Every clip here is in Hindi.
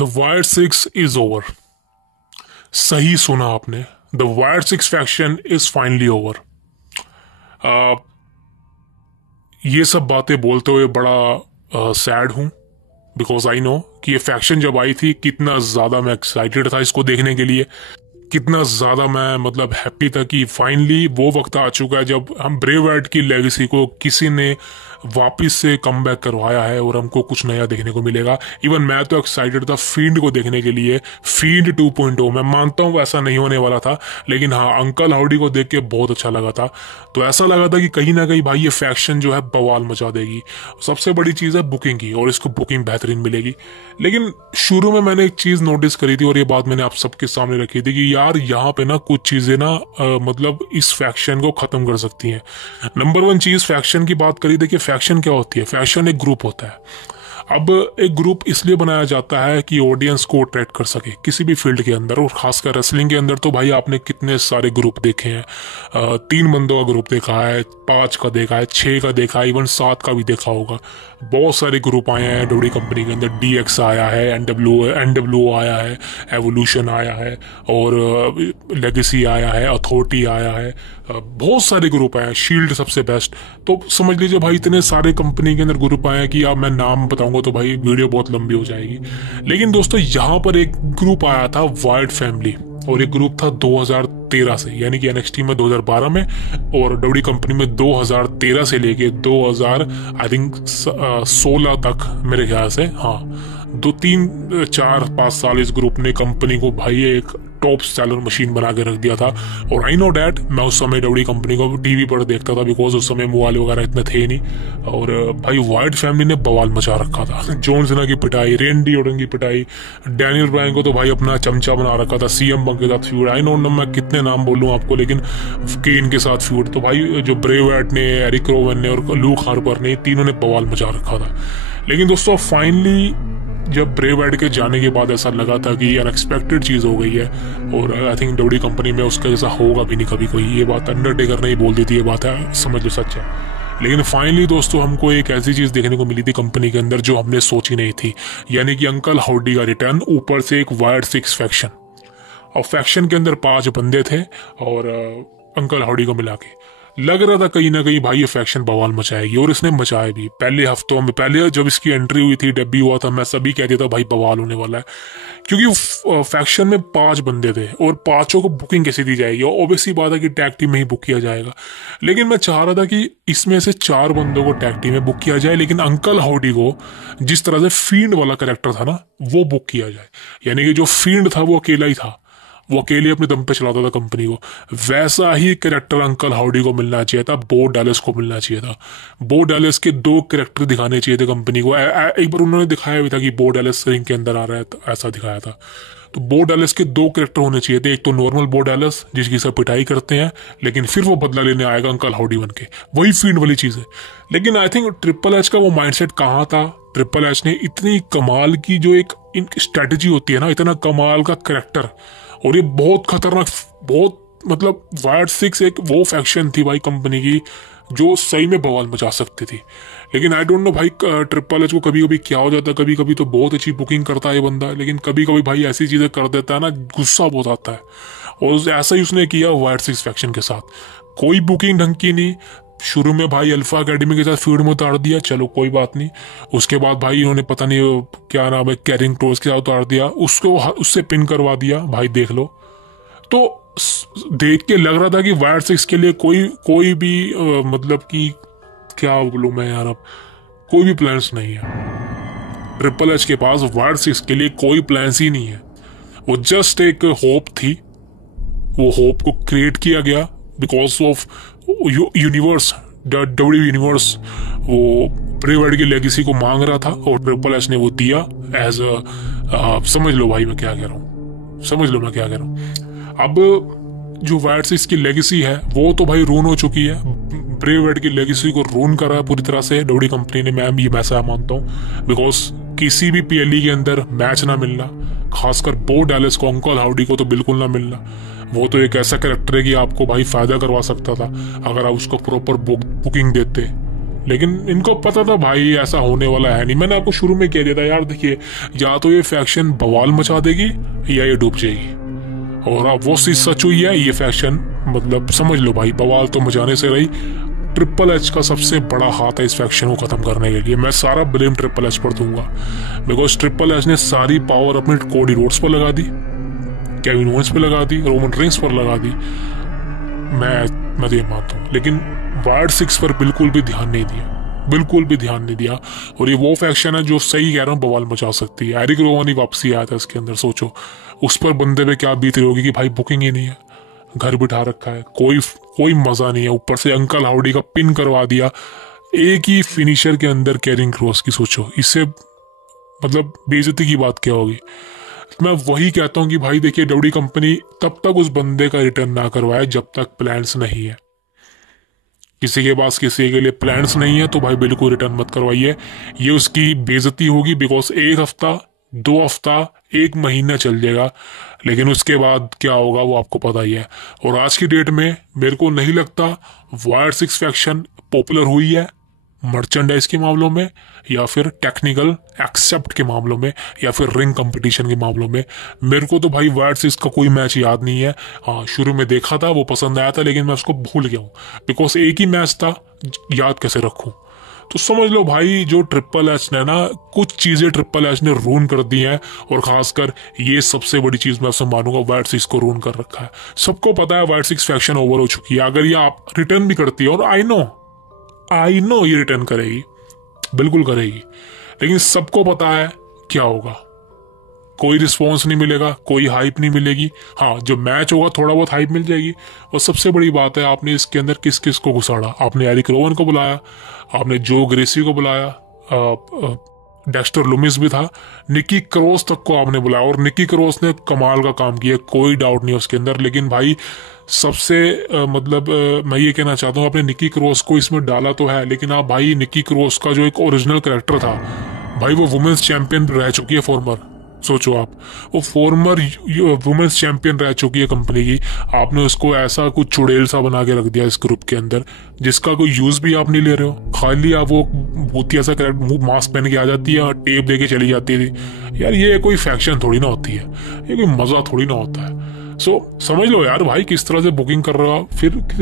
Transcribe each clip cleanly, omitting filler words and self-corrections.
The wire six is over. सही सुना आपने, the wire six faction is finally over. ये सब बातें बोलते हुए बड़ा सैड हूं, बिकॉज आई नो कि ये फैक्शन जब आई थी कितना ज्यादा मैं एक्साइटेड था इसको देखने के लिए, कितना ज्यादा मैं मतलब हैप्पी था कि फाइनली वो वक्त आ चुका है जब हम ब्रेव हार्ट की लेगेसी को किसी ने वापस से कम बैक करवाया है और हमको कुछ नया देखने को मिलेगा। इवन मैं तो एक्साइटेड था फील्ड को देखने के लिए, फील्ड 2.0। मैं मानता हूँ ऐसा नहीं होने वाला था, लेकिन हाँ अंकल हाउडी को देख के बहुत अच्छा लगा था। तो ऐसा लगा था कि कहीं ना कहीं भाई ये फैक्शन जो है बवाल मचा देगी। सबसे बड़ी चीज़ है बुकिंग की, और इसको बुकिंग बेहतरीन मिलेगी। लेकिन शुरू में मैंने एक चीज़ नोटिस करी थी और ये बात मैंने आप सबके सामने रखी थी कि यार यहाँ पे ना कुछ चीज़ें ना मतलब इस फैक्शन को ख़त्म कर सकती हैं। नंबर वन चीज़ फैक्शन की बात करी, देखिए फैक्शन क्या होती है? फैक्शन एक ग्रुप होता है। अब एक ग्रुप इसलिए बनाया जाता है कि ऑडियंस को अट्रैक्ट कर सके किसी भी फील्ड के अंदर, और खासकर रेसलिंग के अंदर तो भाई आपने कितने सारे ग्रुप देखे हैं। 3 बंदों का ग्रुप देखा है, 5 का देखा है, 6 का देखा है, इवन 7 का भी देखा होगा। बहुत सारे ग्रुप आए हैं डब्ल्यू कंपनी के अंदर। DX आया है, NWO आया है, एवोल्यूशन आया है, और लेगेसी आया है, अथॉरिटी आया है। बहुत सारे ग्रुप आए हैं, शील्ड सबसे बेस्ट। तो समझ लीजिए भाई इतने सारे कंपनी के अंदर ग्रुप आए हैं कि अब मैं नाम बताऊंगा तो भाई वीडियो बहुत लंबी हो जाएगी। लेकिन दोस्तों यहाँ पर एक ग्रुप आया था वाइल्ड फैमिली, और एक ग्रुप था 2013 से, यानी कि NXT में 2012 में और डब्ल्यू कंपनी में 2013 से लेके 2000 आई थिंक 16 तक मेरे ख्याल से। हाँ 2 3 4 5 साल इस ग्रुप ने कंपनी को भाई एक टॉप सेलर मशीन बना के रख दिया था। और आई नो डैट मैं उस समय डब्ल्यू कंपनी को टीवी पर देखता था, बिकॉज उस समय मोबाइल वगैरह इतने थे नहीं। और भाई वाइल्ड फैमिली ने बवाल मचा रखा था। जॉन सीना की पिटाई, रेंडी ओर्टन की पिटाई, डैनियल ब्रायन को तो भाई अपना चमचा बना रखा था, CM पंक के साथ फ्यूड। आई नो मैं कितने नाम बोलूँ आपको, लेकिन केन के साथ फ्यूड। तो भाई जो ब्रेव हार्ट ने, एरिक रोवन ने और लूक हार्पर ने, तीनों ने बवाल मचा रखा था। लेकिन दोस्तों फाइनली जब ब्रेव हार्ट के जाने के बाद ऐसा लगा था कि अनएक्सपेक्टेड चीज़ हो गई है, और आई थिंक डब्ल्यू कंपनी में उसका जैसा होगा भी नहीं कभी कोई। ये बात अंडरटेकर ने ही बोल दी थी, ये बात है, समझ लो सच है। लेकिन फाइनली दोस्तों हमको एक ऐसी चीज़ देखने को मिली थी कंपनी के अंदर जो हमने सोची नहीं थी, यानी कि अंकल हाउडी का रिटर्न, ऊपर से एक वायर सिक्स फैक्शन। और फैक्शन के अंदर 5 बंदे थे, और अंकल हाउडी को मिला के लग रहा था कहीं ना कहीं भाई ये फैक्शन बवाल मचाएगी, और इसने मचाया भी। पहले हफ्तों में, पहले जब इसकी एंट्री हुई थी, डेब्यू हुआ था, मैं सभी कहते था भाई बवाल होने वाला है, क्योंकि फैक्शन में 5 बंदे थे और 5 को बुकिंग कैसे दी जाएगी? और ऑब्वियसली बात है कि टैग टीम में ही बुक किया जाएगा। लेकिन मैं चाह रहा था कि इसमें से 4 बंदों को टैग टीम में बुक किया जाए, लेकिन अंकल हाउडी को जिस तरह से फील्ड वाला कैरेक्टर था ना वो बुक किया जाए। यानी कि जो फील्ड था वो अकेला ही था, वो अकेले अपने दम पे चलाता था कंपनी को। वैसा ही कैरेक्टर अंकल हाउडी को मिलना चाहिए था, बो डैलस को मिलना चाहिए था। बो डैलस के 2 कैरेक्टर दिखाने चाहिए थे कंपनी को। एक बार उन्होंने दिखाया भी था कि बो डैलस रिंग के अंदर आ रहा है, तो ऐसा दिखाया था। तो बो डैलस के 2 कैरेक्टर होने चाहिए थे। एक तो नॉर्मल बो डैलस जिसकी सब पिटाई करते हैं, लेकिन फिर वो बदला लेने आएगा अंकल हाउडी बन के, वही फील्ड वाली चीज़ है। लेकिन आई थिंक ट्रिपल एच का वो माइंडसेट कहाँ था? ट्रिपल एच ने इतनी कमाल की जो एक स्ट्रैटेजी होती है ना, इतना कमाल का कैरेक्टर, और ये बहुत खतरनाक, बहुत मतलब वायर सिक्स एक वो फैक्शन थी भाई कंपनी की जो सही में बवाल मचा सकती थी। लेकिन आई डोंट नो भाई ट्रिपल एच को कभी कभी क्या हो जाता है, कभी कभी तो बहुत अच्छी बुकिंग करता है ये बंदा, लेकिन कभी कभी भाई ऐसी चीजें कर देता है ना, गुस्सा बहुत आता है। और ऐसा ही उसने किया वायर सिक्स फैक्शन के साथ। कोई बुकिंग ढंग की नहीं। शुरू में भाई अल्फा अकेडमी के साथ फील्ड में उतार दिया, चलो कोई बात नहीं। उसके बाद भाई इन्होंने पता नहीं क्या नाम है, कैरिंग टोस के साथ उतार दिया, उसको उससे पिन करवा दिया। भाई देख लो, तो देख के लग रहा था कि वायर सिक्स के लिए कोई भी मतलब कि क्या बोलूं मैं यार, अब कोई भी प्लान्स नहीं है। ट्रिपल एच के पास वायर सिक्स के लिए कोई प्लान्स ही नहीं है। वो जस्ट एक होप थी, वो होप को क्रिएट किया गया because of universe, W universe वो ब्रेव हार्ट की लेगेसी को मांग रहा था, और ट्रिपल एच ने वो दिया एज समझ लो भाई मैं क्या कह रहा हूँ, समझ लो मैं क्या कह रहा हूँ। अब जो वायर सिक्स की लेगेसी है वो तो भाई रून हो चुकी है। ब्रेव हार्ट की लेगेसी को रून करा है पूरी तरह से डब्ल्यू कंपनी ने, मैं ये वैसा मानता हूँ। बिकॉज किसी भी PLE के अंदर मैच ना मिलना, खासकर बो डैलस को, अंकल हाउडी को तो बिल्कुल ना मिलना। वो तो एक ऐसा कैरेक्टर है कि आपको भाई फायदा करवा सकता था अगर आप उसको प्रॉपर बुकिंग देते। लेकिन इनको पता था भाई ऐसा होने वाला है नहीं। मैंने आपको शुरू में कह दिया था यार, देखिए या तो ये फैक्शन बवाल मचा देगी या ये डूब जाएगी, और अब वो चीज सच हुई है। ये फैक्शन मतलब समझ लो भाई, बवाल तो मचाने से रही। ट्रिपल एच का सबसे बड़ा हाथ है इस फैक्शन को खत्म करने के लिए। मैं सारा ब्लेम ट्रिपल एच पर दूंगा, बिकॉज ट्रिपल एच ने सारी पावर अपने कोडी रोड्स पर लगा दी, केविन ओवेंस पे लगा दी, रोमन रेंस पर लगा दी। मैं तो ये मानता हूँ, लेकिन वार्ड 6 पर बिल्कुल भी ध्यान नहीं दिया, बिल्कुल भी ध्यान नहीं दिया। और ये वो फैक्शन है जो सही कह रहा हूँ बवाल मचा सकती है। एरिक रोवन ही वापसी आया था इसके अंदर, सोचो उस पर बंदे पे क्या बीत रही होगी कि भाई बुकिंग ही नहीं है, घर बिठा रखा है, कोई मजा नहीं है। ऊपर से अंकल हाउडी का पिन करवा दिया एक ही फिनिशर के अंदर कैरिंग क्रॉस की, सोचो इससे मतलब बेइज्जती की बात क्या होगी। मैं वही कहता हूँ कि भाई देखिए, डब्ल्यू कंपनी तब तक उस बंदे का रिटर्न ना करवाए जब तक प्लान्स नहीं है। किसी के पास किसी के लिए प्लान्स नहीं है तो भाई बिल्कुल रिटर्न मत करवाइए, ये उसकी बेइज्जती होगी। बिकॉज एक हफ्ता, 2 हफ्ता, 1 महीना चल जाएगा, लेकिन उसके बाद क्या होगा वो आपको पता ही है। और आज की डेट में मेरे को नहीं लगता वायर 6 फैक्शन पॉपुलर हुई है मर्चेंडाइज के मामलों में, या फिर टेक्निकल एक्सेप्ट के मामलों में, या फिर रिंग कंपटीशन के मामलों में। मेरे को तो भाई वायर 6 का कोई मैच याद नहीं है। हाँ, शुरू में देखा था, वो पसंद आया था, लेकिन मैं उसको भूल गया हूँ बिकॉज एक ही मैच था, याद कैसे रखूँ। तो समझ लो भाई, जो ट्रिपल एच ने ना, कुछ चीजें ट्रिपल एच ने रून कर दी हैं, और खासकर ये सबसे बड़ी चीज मैं आपसे मानूंगा, वायर 6 को रून कर रखा है। सबको पता है वायर 6 फैक्शन ओवर हो चुकी है। अगर ये आप रिटर्न भी करती है, और आई नो ये रिटर्न करेगी, बिल्कुल करेगी, लेकिन सबको पता है क्या होगा। कोई रिस्पॉन्स नहीं मिलेगा, कोई हाइप नहीं मिलेगी। हाँ, जो मैच होगा थोड़ा बहुत हाइप मिल जाएगी। और सबसे बड़ी बात है, आपने इसके अंदर किस किस को घुसाड़ा। आपने एरिक रोवन को बुलाया, आपने जो ग्रेसी को बुलाया, डेक्स्टर लुमिस भी था, निकी क्रॉस तक को आपने बुलाया, और निकी क्रॉस ने कमाल का काम किया, कोई डाउट नहीं उसके अंदर। लेकिन भाई सबसे मैं ये कहना चाहता हूँ, आपने निकी क्रॉस को इसमें डाला तो है, लेकिन आप भाई निकी क्रॉस का जो एक ओरिजिनल कैरेक्टर था भाई, वो वुमेन्स चैंपियन रह चुकी है फॉर्मर। सोचो आप, वो फॉर्मर वुमेन्स चैंपियन रह चुकी है कंपनी की, आपने उसको ऐसा कुछ चुड़ैल सा बना के रख दिया इस ग्रुप के अंदर, जिसका कोई यूज भी आप नहीं ले रहे हो। खाली आप वो भूतिया सा मास्क पहन के आ जाती है और टेप दे के चली जाती थी। यार ये कोई फैक्शन थोड़ी ना होती है, ये कोई मजा थोड़ी ना होता है। समझ लो यार भाई, किस तरह से बुकिंग कर रहा।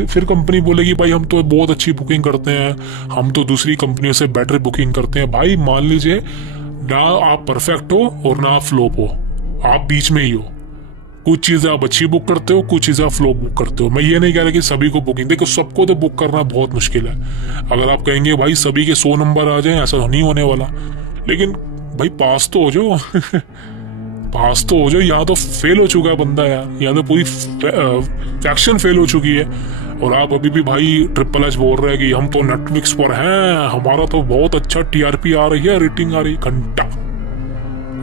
फिर कंपनी बोलेगी भाई हम तो बहुत अच्छी बुकिंग करते हैं, हम तो दूसरी कंपनियों से बेटर बुकिंग करते हैं। भाई मान लीजिए, ना आप परफेक्ट हो और ना आप फ्लॉप हो, आप बीच में ही हो। कुछ चीजें आप अच्छी बुक करते हो, कुछ चीजें आप फ्लॉप बुक करते हो। मैं ये नहीं कह रहा कि सभी को बुकिंग, देखो सबको तो बुक करना बहुत मुश्किल है। अगर आप कहेंगे भाई सभी के 100 नंबर आ जाए, ऐसा नहीं होने वाला। लेकिन भाई पास तो हो जाओ पास तो हो जाओ। यहाँ तो फेल हो चुका है बंदा यार, यहाँ तो पूरी फैक्शन फेल हो चुकी है, और आप अभी भी भाई ट्रिपल एच बोल रहे हैं कि हम तो नेटफ्लिक्स पर हैं, हमारा तो बहुत अच्छा टीआरपी आ रही है, रेटिंग आ रही है। घंटा,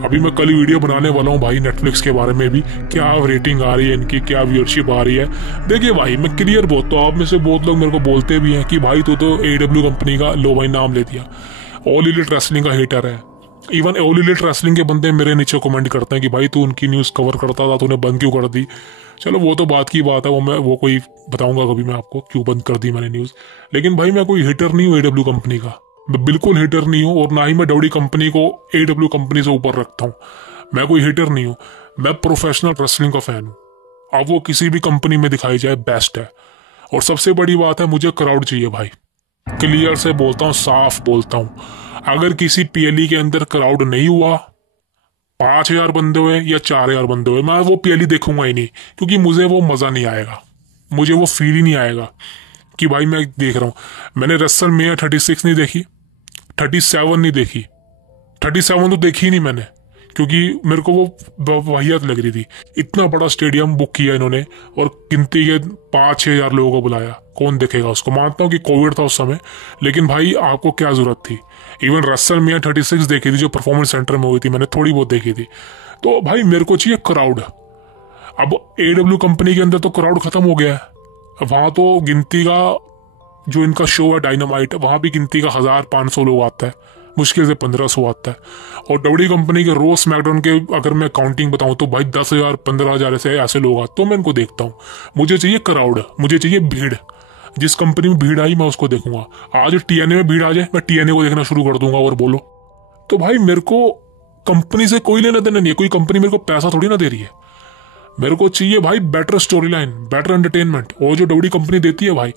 अभी मैं कल ही वीडियो बनाने वाला हूँ भाई नेटफ्लिक्स के बारे में भी, क्या रेटिंग आ रही है इनकी, क्या व्यूअरशिप आ रही है। देखिए भाई, मैं क्लियर बोलता हूँ, आप में से बहुत लोग मेरे को बोलते भी हैं कि भाई तू तो AEW कंपनी का, लो भाई नाम ले दिया, ऑल एलिट रेसलिंग का हेटर है। इवन ऑल एलिट रेसलिंग के बंदे मेरे नीचे कमेंट करते हैं कि भाई तू उनकी न्यूज कवर करता था, तूने बंद क्यों कर दी। चलो वो तो बात की बात है, वो कोई बताऊंगा कभी मैं आपको क्यों बंद कर दी मैंने न्यूज। लेकिन भाई मैं कोई हिटर नहीं हूँ AEW कंपनी का, मैं बिल्कुल हिटर नहीं हूँ, और ना ही मैं डब्ल्यू कंपनी को AEW कंपनी से ऊपर रखता हूँ। मैं कोई हिटर नहीं हूँ, मैं प्रोफेशनल रेसलिंग का फैन हूँ। अब वो किसी भी कंपनी में दिखाई जाए बेस्ट है। और सबसे बड़ी बात है, मुझे क्राउड चाहिए भाई, क्लियर से बोलता हूँ, साफ बोलता हूँ। अगर किसी PLE के अंदर क्राउड नहीं हुआ, 5000 बंदे हुए या 4000 बंदे हुए, मैं वो PLE देखूंगा ही नहीं, क्योंकि मुझे वो मजा नहीं आएगा, मुझे वो फील ही नहीं आएगा कि भाई मैं देख रहा हूं। मैंने रेसलमेनिया 36 नहीं देखी, 37 नहीं देखी, 37 तो देखी नहीं मैंने, क्योंकि मेरे को वो वाहियात लग रही थी। इतना बड़ा स्टेडियम बुक किया इन्होंने, और गिनती के 5-6 हजार लोगों को बुलाया, कौन देखेगा उसको। मानता हूँ कि कोविड था उस समय, लेकिन भाई आपको क्या जरूरत थी। इवन रेसलमेनिया 36 देखी थी जो परफॉर्मेंस सेंटर में हुई थी, मैंने थोड़ी बहुत देखी थी। तो भाई मेरे को चाहिए क्राउड। अब AEW कंपनी के अंदर तो क्राउड खत्म हो गया है, वहां तो गिनती का जो इनका शो है डायनामाइट, वहां भी गिनती का 1500 लोग आता है, मुश्किल से 1500 आता है। और डब्ल्यू कंपनी के रोज स्मैकडाउन के अगर मैं काउंटिंग बताऊं तो भाई 10,000 15,000 ऐसे लोग आते, तो मैं इनको देखता हूँ। मुझे चाहिए क्राउड, मुझे चाहिए भीड़। जिस कंपनी में भीड़ आई मैं उसको देखूंगा। आज टीएनए में भीड़ आ जाए मैं टीएनए को देखना शुरू कर दूंगा। और बोलो तो भाई मेरे को कंपनी से कोई लेना देना नहीं है, कोई कंपनी मेरे को पैसा थोड़ी ना दे रही है। मेरे को चाहिए भाई better story line, better entertainment, और जो डब्ल्यू कंपनी देती है भाई।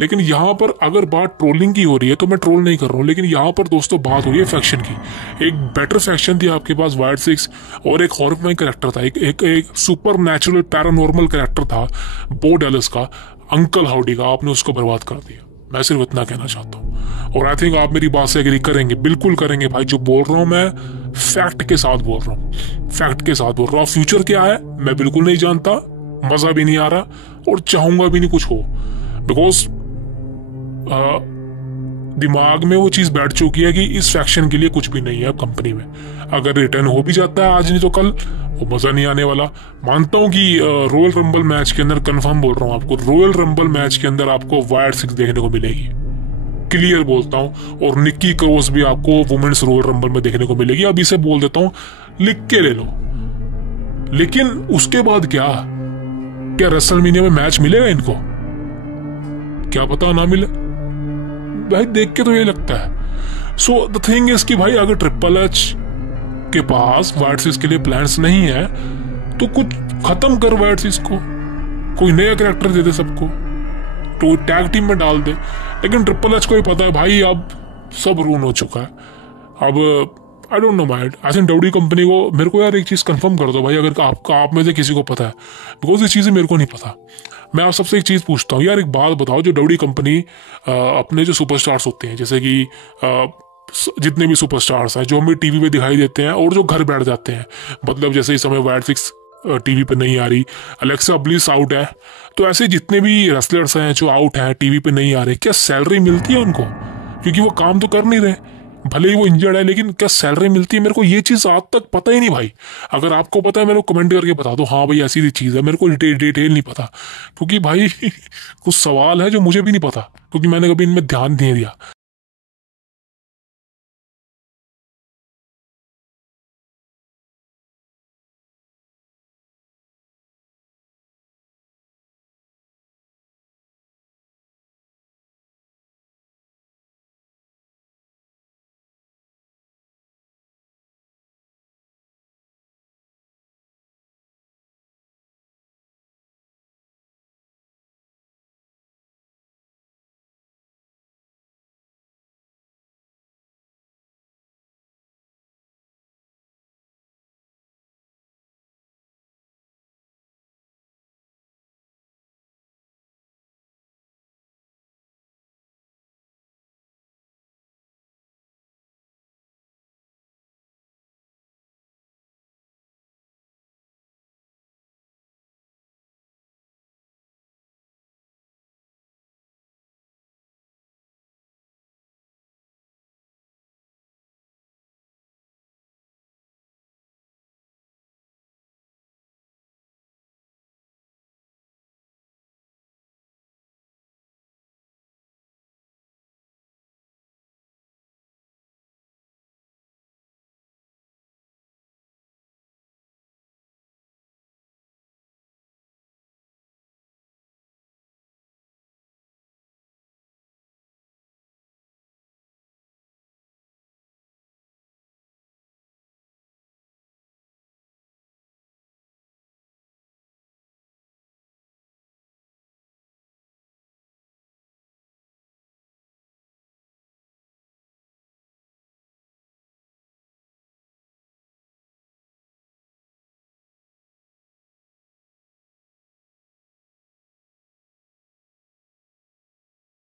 लेकिन यहाँ पर अगर बात ट्रोलिंग की हो रही है तो मैं ट्रोल नहीं कर रहा हूँ, लेकिन यहाँ पर दोस्तों बात हो रही है फैक्शन की। एक बेटर फैक्शन थी आपके पास वाइट सिक्स, और एक हॉररफाइंग कैरेक्टर था, एक सुपर नेचुरल पैरानॉर्मल कैरेक्टर था बो डैलस का, अंकल हाउडी का। आपने उसको बर्बाद कर दिया। मैं सिर्फ इतना कहना चाहता हूँ, और आई थिंक आप मेरी बात से एग्री करेंगे, बिल्कुल करेंगे भाई। जो बोल रहा हूँ मैं फैक्ट के साथ बोल रहा हूँ, फैक्ट के साथ बोल रहा हूँ। फ्यूचर क्या है मैं बिल्कुल नहीं जानता, मजा भी नहीं आ रहा, और चाहूंगा भी नहीं कुछ हो, बिकॉज दिमाग में वो चीज बैठ चुकी है कि इस फैक्शन के लिए कुछ भी नहीं है कंपनी में। अगर रिटर्न हो भी जाता है आज नहीं तो कल, वो मजा नहीं आने वाला। मानता हूं कि रॉयल रंबल मैच के अंदर, कंफर्म बोल रहा हूं आपको, रॉयल रंबल मैच के अंदर आपको वाइट सिक्स देखने को मिलेगी, क्लियर बोलता हूं। और निक्की क्रॉस भी आपको वुमेन्स रॉयल रंबल में देखने को मिलेगी। अभी से बोल देता हूं, लिख के ले लो। लेकिन उसके बाद क्या रेसलमेनिया में मैच मिलेगा इनको? क्या पता ना मिले भाई, देख के तो ये लगता है। सो द थिंग इज कि भाई अगर ट्रिपल एच के पास वाइट सिक्स के लिए प्लान्स नहीं है तो कुछ खत्म कर वाइट सिक्स को, कोई नया कैरेक्टर दे दे सबको, तो टैग टीम में डाल दे। लेकिन ट्रिपल एच को ही पता है भाई अब सब रून हो चुका है। अब I don't know might, I think W company को, मेरे को यार एक चीज कंफर्म कर दो भाई, अगर आप में से किसी को पता है, बिकॉज ये चीजें मेरे को नहीं पता। मैं आप सबसे एक चीज पूछता हूँ यार, एक बात बताओ, जो डब्ल्यू कंपनी अपने जो सुपरस्टार्स होते हैं, जैसे कि जितने भी सुपरस्टार्स हैं जो हमें टीवी पे दिखाई देते हैं और जो घर बैठ जाते हैं, मतलब जैसे इस समय वाइट सिक्स टीवी पे नहीं आ रही, अलेक्सा ब्लिस आउट है, तो ऐसे जितने भी रेसलर्स हैं जो आउट हैं टीवी पे नहीं आ रहे, क्या सैलरी मिलती है उनको? क्योंकि वो काम तो कर नहीं रहे, भले ही वो इंजर्ड है, लेकिन क्या सैलरी मिलती है? मेरे को ये चीज आज तक पता ही नहीं भाई। अगर आपको पता है मेरे को कमेंट करके बता दो, हाँ भाई ऐसी सी चीज है, मेरे को डिटेल नहीं पता, क्योंकि भाई कुछ सवाल है जो मुझे भी नहीं पता, क्योंकि मैंने कभी इनमें ध्यान नहीं दिया।